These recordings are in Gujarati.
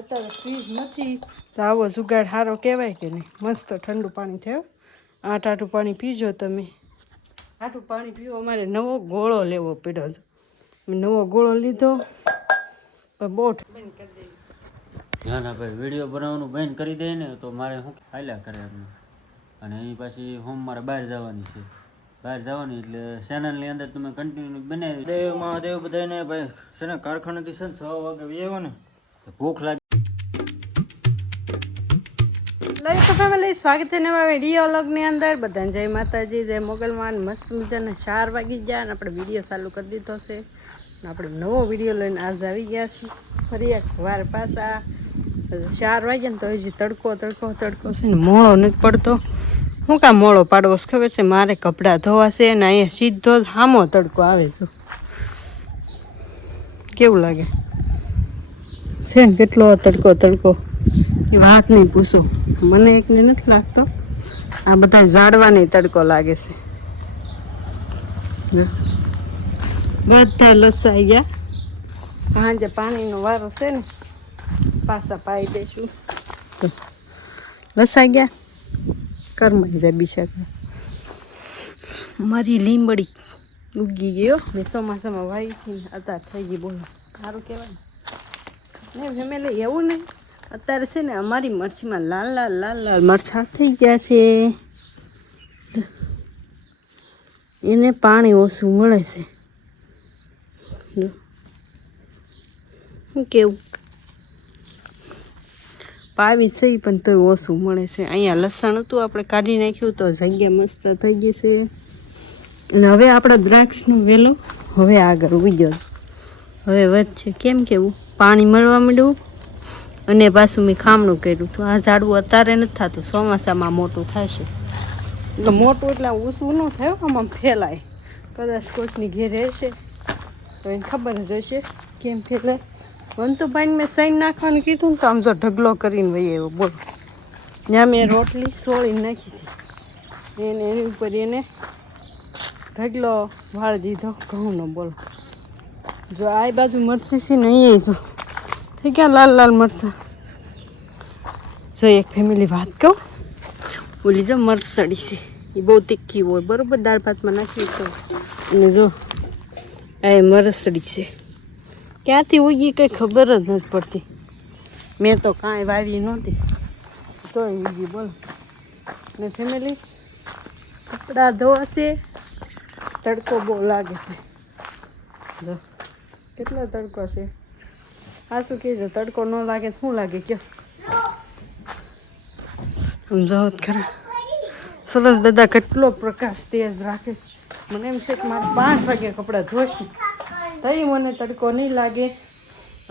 અત્યારે ફ્રીજ નથી તો આવો જુગાડ સારો કહેવાય કે નહીં. મસ્ત ઠંડુ પાણી થયો. આ ટાટું પાણી પીજો તમે. ટાટું પાણી પીવો અમારે નવો ગોળો લેવો પડ્યો છે. નવો ગોળો લીધો પણ બહુ બંધ કરી દે. ના ના ભાઈ વિડીયો બનાવવાનું બંધ કરી દે ને તો મારે શું હાલ્યા કરે એમ. અને અહીં પાછી હોમ મારે બહાર જવાની છે. બહાર જવાની એટલે ચેનલની અંદર તમે કન્ટિન્યુ બનાવી દેવ મહાદેવ બધાને ભાઈ છે ને કારખાનેથી છે ને 6 વાગે આવ્યો ને ભૂખ લાગી. તો ફેમિલી સ્વાગત છે નવા વિડીયો વ્લોગની અંદર. બધાને જય માતાજી, જય મોગલમાન. મસ્ત મજાના 4 વાગી ગયા અને આપણે વિડીયો ચાલુ કરી દીધો છે. આપણે નવો વિડીયો લઈને આજ આવી ગયા છીએ ફરી એક વાર પાછા. 4 વાગ્યા ને તો હજી તડકો છે ને મોળો નથી પડતો. શું કામ મોળો પાડવો ખબર છે? મારે કપડાં ધોવાશે ને અહીંયા સીધો જ સામો તડકો આવે છે. કેવું લાગે છે ને? કેટલો તડકો એ વાત નહીં પૂછો. મને એકને નથી લાગતો, આ બધા ઝાડવાને તડકો લાગે છે. બધા લસાઈ ગયા. સાંજે પાણીનો વારો છે ને પાછા પાઈ દઈશું. લસાઈ ગયા કરમાઈ જાય બિચાર. મારી લીંબડી ઉગી ગયો મેં ચોમાસામાં વાવી અત્યારે થઈ ગઈ. બોલો સારું કહેવાય ને ફેમિલી. એવું નહીં, અત્યારે છે ને અમારી મરચીમાં લાલ લાલ મરચાં થઈ ગયા છે. એને પાણી ઓછું મળે છે. શું કેવું? પાવી છે પણ તોય ઓછું મળે છે. અહીંયા લસણ હતું આપણે કાઢી નાખ્યું તો જગ્યા મસ્ત થઈ ગઈ છે. અને હવે આપણે દ્રાક્ષનો વેલો હવે આગળ ઉગ્યો હવે વધશે. કેમ કેવું? પાણી મળવા માંડ્યું અને પાછું મેં ખામણું કર્યું તો આ ઝાડવું અત્યારે નથી થતું, ચોમાસામાં મોટું થશે. એટલે મોટું એટલે ઊંચું ન થયું, આમાં ફેલાય. કદાચ કોઈકની ઘેર હશે તો એને ખબર જ હશે કેમ ફેલાય. વંતુભાઈને મેં સૈન નાખવાનું કીધું ને તો આમ જો ઢગલો કરીને વહી આવ્યો. બોલો ત્યાં મેં રોટલી સોળીને નાખી હતી એને એની ઉપર એને ઢગલો વાળી દીધો ઘઉંનો. બોલો જો આ બાજુ મરચી છે ને અહીંયા જો થઈ ગયા લાલ મરચાં. જો એક ફેમિલી વાત કહું, ઓલી જો મરસડી છે એ બહુ તીખી હોય બરાબર, દાળ ભાતમાં નાખી તો. અને જો આ મરસડી છે ક્યાંથી ઉગી કંઈ ખબર જ નથી પડતી. મેં તો કાંઈ વાવી નહોતી તોય ઉગી. બોલો ને ફેમિલી કપડાં ધોવાશે. તડકો બહુ લાગે છે. જો કેટલો તડકો છે. આ શું કહેજો, તડકો ન લાગે તો શું લાગે કયો? સમજાવો ખરા. સરસ દાદા કેટલો પ્રકાશ તેજ રાખે. મને એમ છે કે મારે 5 વાગે કપડાં ધોઈશ ને તઈ મને તડકો નહીં લાગે.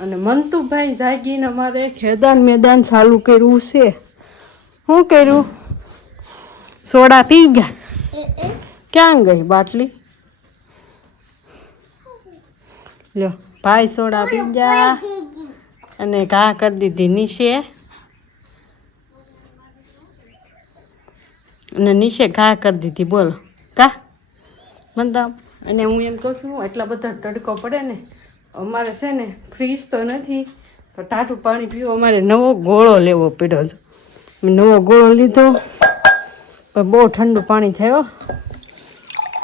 અને મંતુભાઈ જાગીને અમારે મેદાન ચાલુ કર્યું છે. શું કર્યું? સોડા પી ગયા. ક્યાં ગઈ બાટલી? લ્યો ભાઈ સોડા પી ગયા અને ઘા કરી દીધી નીચે. અને નીચે ઘા કરી દીધી. બોલો કા મંદા. અને હું એમ કહું છું એટલા બધા તડકો પડે ને અમારે છે ને ફ્રીજ તો નથી તો ટાટું પાણી પીવું અમારે નવો ગોળો લેવો પડ્યો છે. નવો ગોળો લીધો પણ બહુ ઠંડુ પાણી થયો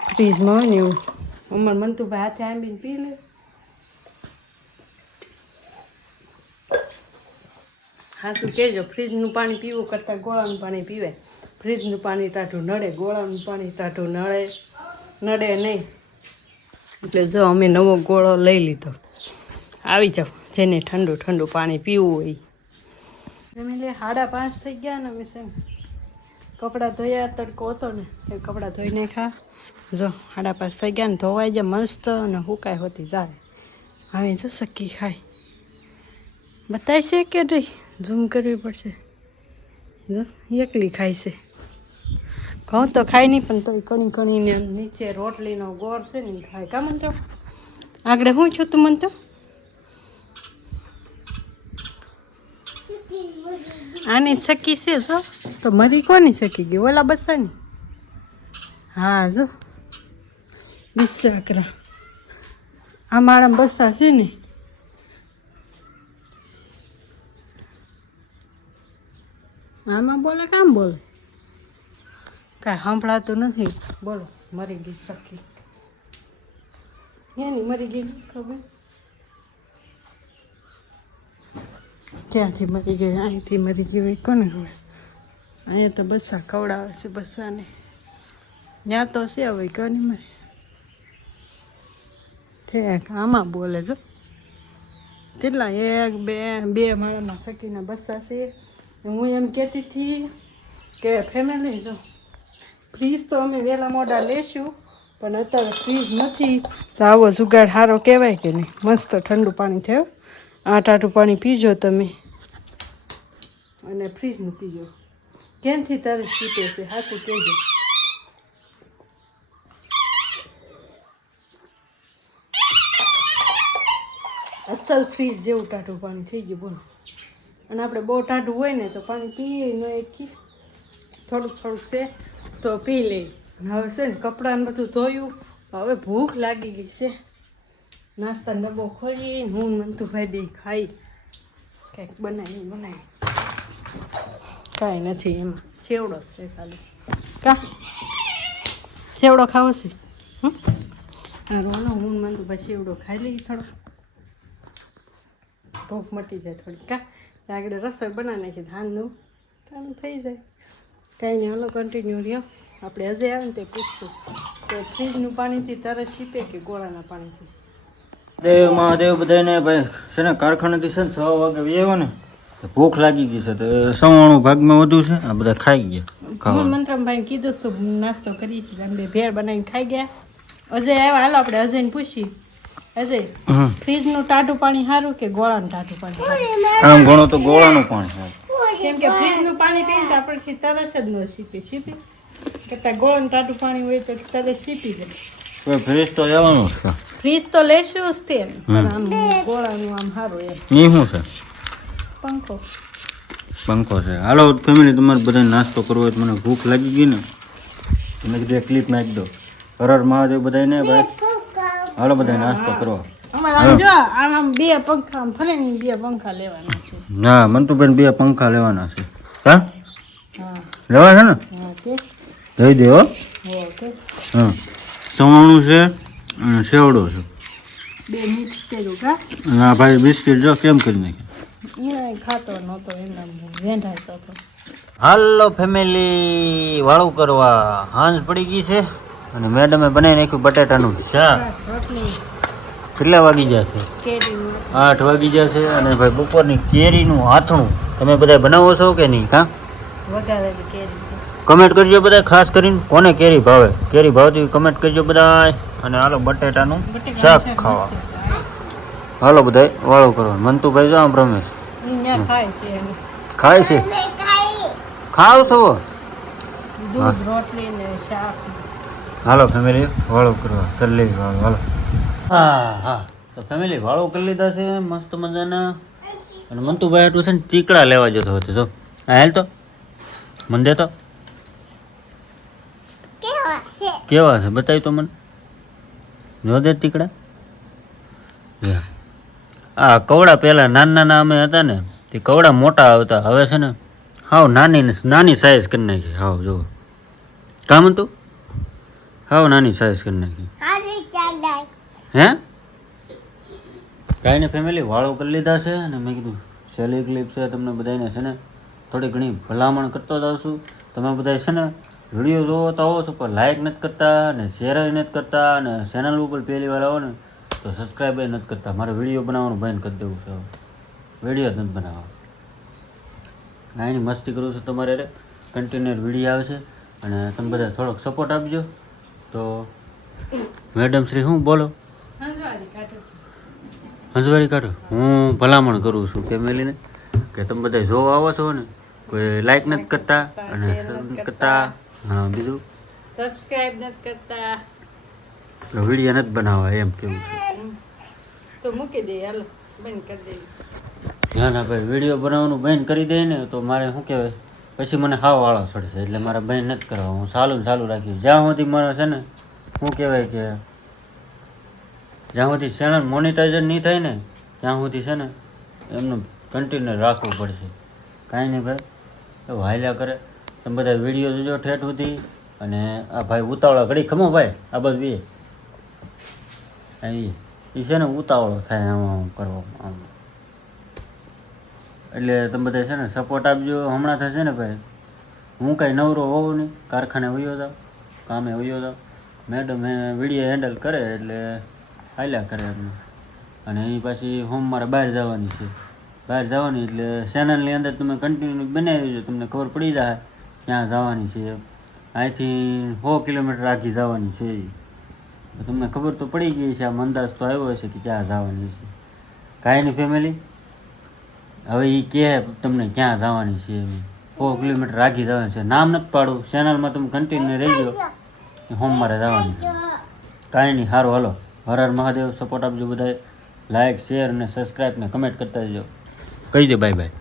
ફ્રીજમાં હોય ને એવું. અમારે મંતુભાઈ હાથે આંબીને પી લે. હા શું કહેજો, ફ્રીજનું પાણી પીવું કરતાં ગોળાનું પાણી પીવાય. ફ્રીજનું પાણી ટાઢું નડે, ગોળાનું પાણી ટાઢું નડે નહીં. એટલે જો અમે નવો ગોળો લઈ લીધો. આવી જાઓ જેને ઠંડુ પાણી પીવું હોય. ફેમિલી 5:30 થઈ ગયા ને અમે છે ને કપડાં ધોયા. તડકો હતો ને એ કપડાં ધોઈ નાખ્યા. જો 5:30 થઈ ગયા ને ધોવાઈ જાય મસ્ત અને હુકાય હોતી જાય. હવે જો સકી ખાય બતાય છે કે નહીં? ઝૂમ કરવી પડશે. જો એકલી ખાય છે. ઘઉં તો ખાય નહીં પણ તોય કણીને નીચે રોટલીનો ગોળ છે ને ખાય. કા મનતો આગળ શું છું તું મનતો? આની સકી છે જો તો મરી કોની સકી ગઈ? ઓલા બસાની. હા જો બિસાકરા આ મારા બસા છે ને આમાં બોલે કામ બોલે કાંઈ સંભળાતું નથી બોલો મરી ગઈ સખી એની મરી ગઈ ખબર ક્યાંથી મરી ગઈ અહીંથી મરી ગઈ હોય કોને ખબર અહીંયા તો બસા ખવડાવે છે બસાને ત્યાં તો છે હવે કોની મરી ઠેક આમાં બોલે જો કેટલા એક બે માળામાં સખીના બસા છે હું એમ કહેતી હતી કે ફેમિલી જો ફ્રીજ તો અમે વહેલા મોડા લેશું પણ અત્યારે ફ્રીજ નથી તો આવો જુગાડ સારો કહેવાય કે નહીં મસ્ત ઠંડુ પાણી થયું આ ટાટું પાણી પીજો તમે અને ફ્રીજનું પીજો ક્યાંથી તારે શીપે છે હાસું કહેજો અસલ ફ્રીજ જેવું ટાટું પાણી થઈ ગયું બોલો અને આપણે બહુ ટાઢું હોય ને તો પાણી પીએ ન એકથી થોડુંક છે તો પી લઈ હવે છે ને કપડાને બધું ધોયું હવે ભૂખ લાગી ગઈ છે નાસ્તાનો ડબ્બો ખોલી હું મંતુભાઈ બે ખાઈ કંઈક બનાવી કાંઈ નથી એમાં છેવડો છે ખાલી કા છેવડો ખાવો છે રોનો હું મંતુભાઈ છેવડો ખાઈ લઈ થોડો ભૂખ મટી જાય થોડી કા આગળ રસોઈ બનાવી નાખી ધાનનું કામ થઈ જાય કાંઈ નહીં હાલો કન્ટિન્યુ રહ્યો આપણે હજે આવે ને તે પૂછશું કે ફ્રીજનું પાણીથી તરત શીપે કે ગોળાના પાણીથી દેવ મહાદેવ બધાને ભાઈ છે ને કારખાનેથી છે ને 6 વાગે આવ્યો ને ભૂખ લાગી ગઈ છે તો 96 ભાગમાં વધુ છે આ બધા ખાઈ ગયા હું મંત્રમભાઈ કીધું તો નાસ્તો કરી છે અમે ભેળ બનાવીને ખાઈ ગયા અજય આવ્યા હાલો આપણે અજયને પૂછીએ અજય ફ્રીજનું ટાઢું પાણી સારું કે ગોળાનું ટાઢું પાણી આમ ઘણો તો ગોળાનું પાણી કેમ કે ફ્રીજનું પાણી પીને તો આપણથી તરસ જ ન શીપી કરતાં ગોળાનું ટાઢું પાણી હોય તો તરત શીપી જાય કોઈ ફ્રીજ તો લેવાનું છે ફ્રીજ તો લેશું જ તે પણ આમ ગોળાનું આમ સારું એમ એ શું છે પંખો છે હાલો ફેમિલી તમારે બધાને નાસ્તો કરવો હોય તો મને ભૂખ લાગી ગઈ ને તમે કીધું ક્લિપ નાખી દો હર મહાદેવ બધાને ભાઈ હાલો બધા નાસ્તો કરો અમારે આમ જો આમ બે પંખા આમ ફરે ને 2 પંખા લેવાના છે ના મંતુબેન 2 પંખા લેવાના છે હા હા લેવા છે ને હા છે દઈ દે હો ઓકે હા સવાણું છે અને સેવડો છે 2 મિક્સ કર્યું કા ના ભાઈ બિસ્કિટ જો કેમ કરી નાખી એ ખાતો નહોતો એના વેંઢાતો હતો હાલો ફેમિલી વાળું કરવા હાંજ પડી ગઈ છે અને મેડમે બનાવી નાખ્યું બટાટાનું શાક રોટલી કેટલા વાગી જશે કેરી 8 વાગી જશે અને ભાઈ બપોરની કેરીનું આથણું તમે બધા બનાવો છો કે નહીં કાં વઘારેલી કેરી છે કમેન્ટ કરજો બધા ખાસ કરીને કોને કેરી ભાવે કેરી ભાવતી કમેન્ટ કરજો બધા અને હાલો બટાટાનું શાક ખાવા હાલો બધા વાળું કરવા મંતુભાઈ જો આમ રમેશ અહીંયા ખાય છે એને ખાય છે ખાવ છો દૂધ રોટલી ને શાક હાલો ફેમિલી વાળું કરવા કરી લેવી વાળું હાલો હા હા તો ફેમિલી વાળું કરી લીધા છે મસ્ત મજાના અને મંતુભાઈ આટલું છે ને ચીકડા લેવા જતો હતો જો હા હાલ તો મને દે તો કેવા છે બતાવી તો મને જો દે ચીકડા આ કવડા પહેલાં નાના અમે હતા ને તે કવડા મોટા આવતા હવે છે ને હાવ નાની સાઈઝ કરી નાખી હાવ જો કામ હતું હાવ નાની સાઈઝ કરી નાખી હે કાંઈ ને ફેમિલી વાળો કરી લીધા છે અને મેં કીધું સહેલી ક્લિપ છે તમને બધાને છે ને થોડી ઘણી ભલામણ કરતો જ આવશું તમે બધા છે ને વિડીયો જોવો તો આવો છો પણ લાઇક નથી કરતા અને શેર નથી કરતા અને ચેનલ ઉપર પહેલી વાર આવો ને તો સબસ્ક્રાઈબ નથી કરતા મારે વિડીયો બનાવવાનું બંધ કરી દેવું છે વિડીયો જ નથી બનાવવા ના એની મસ્તી કરું છું તમારે કન્ટિન્યુઅર વિડીયો આવશે અને તમે બધા થોડોક સપોર્ટ આપજો તો મેડમ શ્રી શું બોલો હંસવારી કાઢો હું ભલામણ કરું છું ફેમિલીને કે તમે બધા જોવા આવો છો ને કોઈ લાઈક નથી કરતા અને કરતા હા બીજું સબસ્ક્રાઇબ નથી કરતા વિડીયો નથી બનાવવા એમ કેવું છે તો મૂકી દે હાલો બંધ કરી દે ના ના ભાઈ વિડીયો બનાવવાનું બંધ કરી દે ને તો મારે શું કહેવાય પછી મને હાવ વાળો ચડશે એટલે મારે બંધ નથી કરવા હું ચાલુ રાખીશ જ્યાં સુધી મારે છે ને શું કહેવાય કે જ્યાં સુધી ચેનલ મોનિટાઈઝર નહીં થાય ને ત્યાં સુધી છે ને એમનું કન્ટિન્યુ રાખવું પડશે કાંઈ નહીં ભાઈ એવું હાલ્યા કરે. તમે બધા વિડીયો જોજો ઠેઠ સુધી. અને આ ભાઈ ઉતાવળા ઘડી ખમો ભાઈ આ બધું એ છે ને ઉતાવળો થાય આમાં કરવામાં આમ. એટલે તમે બધા છે ને સપોર્ટ આપજો. હમણાં થશે ને ભાઈ હું કાંઈ નવરો હોઉં નહીં, કારખાને વયો જાઉં, કામે વયો જાઉં, મેડમ વિડીયો હેન્ડલ કરે એટલે હાલ્યા કરે એમને. અને એ પાછી હોમ મારે બહાર જવાની છે. બહાર જવાની એટલે ચેનલની અંદર તમે કન્ટિન્યુ બનાવી દેજો, તમને ખબર પડી જાય ક્યાં જવાની છે. અહીંથી 100 કિલોમીટર આગી જવાની છે. તમને ખબર તો પડી ગઈ છે, આમ અંદાજ તો આવ્યો હશે કે ક્યાં જવાની છે. કાંઈ નહીં ફેમિલી, હવે એ કહે તમને ક્યાં જવાની છે. 100 કિલોમીટર આગી જવાની છે. નામ નથી પાડું, ચેનલમાં તમે કન્ટિન્યુ રહીજો, સોમવારે જવાની છે. કાંઈ નહીં, સારું હાલો. હર હર મહાદેવ. સપોર્ટ આપજો બધાએ. લાઇક, શેર અને સબસ્ક્રાઈબ ને કમેન્ટ કરતા જજો. કહી દે બાય બાય.